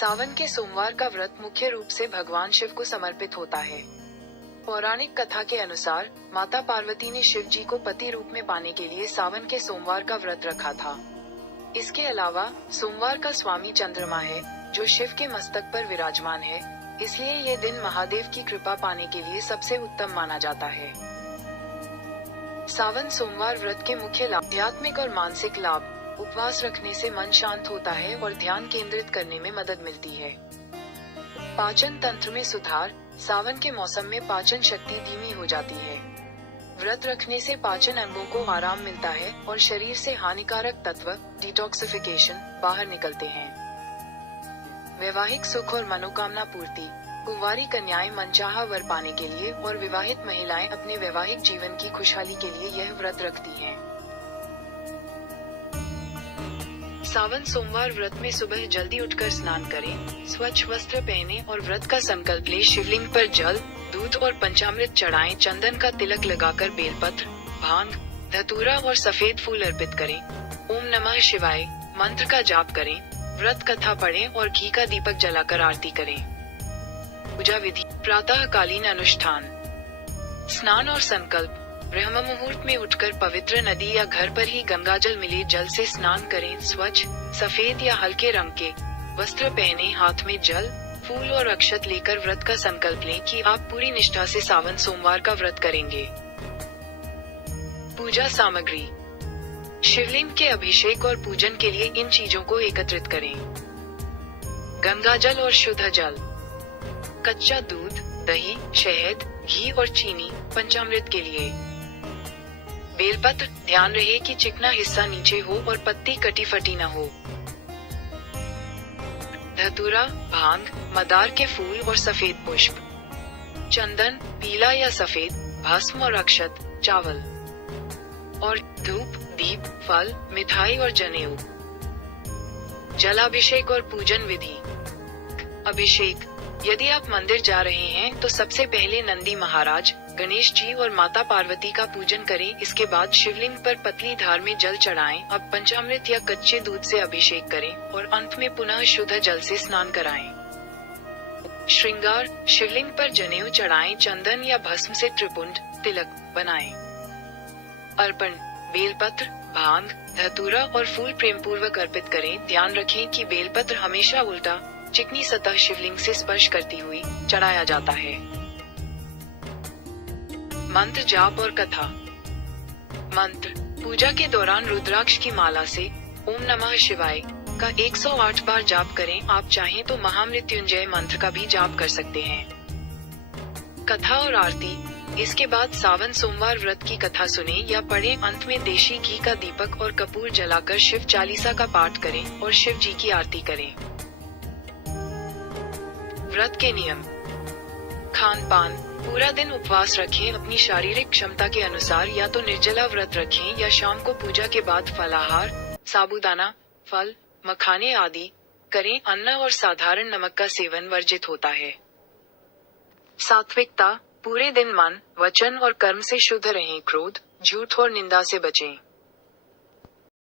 सावन के सोमवार का व्रत मुख्य रूप से भगवान शिव को समर्पित होता है। पौराणिक कथा के अनुसार माता पार्वती ने शिव जी को पति रूप में पाने के लिए सावन के सोमवार का व्रत रखा था। इसके अलावा सोमवार का स्वामी चंद्रमा है, जो शिव के मस्तक पर विराजमान है, इसलिए ये दिन महादेव की कृपा पाने के लिए सबसे उत्तम माना जाता है। सावन सोमवार व्रत के मुख्य लाभ आध्यात्मिक और मानसिक लाभ। उपवास रखने से मन शांत होता है और ध्यान केंद्रित करने में मदद मिलती है। पाचन तंत्र में सुधार। सावन के मौसम में पाचन शक्ति धीमी हो जाती है। व्रत रखने से पाचन अंगों को आराम मिलता है और शरीर से हानिकारक तत्व डिटॉक्सिफिकेशन बाहर निकलते हैं। वैवाहिक सुख और मनोकामना पूर्ति। कुंवारी कन्याएं मनचाहा वर पाने के लिए और विवाहित महिलाएं अपने वैवाहिक जीवन की खुशहाली के लिए यह व्रत रखती हैं। सावन सोमवार व्रत में सुबह जल्दी उठकर स्नान करें, स्वच्छ वस्त्र पहने और व्रत का संकल्प ले। शिवलिंग पर जल, दूध और पंचामृत चढ़ाएं। चंदन का तिलक लगाकर बेलपत्र, भांग, धतूरा और सफेद फूल अर्पित करें। ओम नमः शिवाय मंत्र का जाप करें। व्रत कथा पढ़ें और घी का दीपक जलाकर आरती करें। पूजा विधि। प्रातःकालीन अनुष्ठान। स्नान और संकल्प। ब्रह्म मुहूर्त में उठकर पवित्र नदी या घर पर ही गंगाजल मिले जल से स्नान करें। स्वच्छ, सफेद या हल्के रंग के वस्त्र पहने, हाथ में जल, फूल और अक्षत लेकर व्रत का संकल्प लें कि आप पूरी निष्ठा से सावन सोमवार का व्रत करेंगे। पूजा सामग्री। शिवलिंग के अभिषेक और पूजन के लिए इन चीजों को एकत्रित करें। गंगाजल और शुद्ध जल, कच्चा दूध, दही, शहद, घी और चीनी पंचामृत के लिए। बेलपत्र। ध्यान रहे कि चिकना हिस्सा नीचे हो और पत्ती कटी फटी न हो। धतूरा, भांग, मदार के फूल और सफेद पुष्प। चंदन, पीला या सफेद, भस्म और अक्षत, चावल। और धूप, दीप, फल, मिठाई और जनेऊ। जलाभिषेक और पूजन विधि। अभिषेक। यदि आप मंदिर जा रहे हैं तो सबसे पहले नंदी महाराज, गणेश जी और माता पार्वती का पूजन करें। इसके बाद शिवलिंग पर पतली धार में जल चढ़ाएं। अब पंचामृत या कच्चे दूध से अभिषेक करें और अंत में पुनः शुद्ध जल से स्नान कराएं। श्रृंगार। शिवलिंग पर जनेऊ चढ़ाएं। चंदन या भस्म से त्रिपुंड तिलक बनाएं। अर्पण। बेलपत्र, भांग, धतूरा और फूल प्रेम पूर्वक अर्पित करें। ध्यान रखें कि बेलपत्र हमेशा उल्टा, चिकनी सतह शिवलिंग से स्पर्श करती हुई चढ़ाया जाता है। मंत्र जाप और कथा। मंत्र। पूजा के दौरान रुद्राक्ष की माला से ओम नमः शिवाय का 108 बार जाप करें। आप चाहें तो महामृत्युंजय मंत्र का भी जाप कर सकते हैं। कथा और आरती। इसके बाद सावन सोमवार व्रत की कथा सुने या पढ़ें। अंत में देशी घी का दीपक और कपूर जलाकर शिव चालीसा का पाठ करें और शिव जी की आरती करें। व्रत के नियम। खान पान। पूरा दिन उपवास रखें। अपनी शारीरिक क्षमता के अनुसार या तो निर्जला व्रत रखें या शाम को पूजा के बाद फलाहार, साबूदाना, फल, मखाने आदि करें। अन्न और साधारण नमक का सेवन वर्जित होता है। सात्विकता। पूरे दिन मन, वचन और कर्म से शुद्ध रहें। क्रोध, झूठ और निंदा से बचें।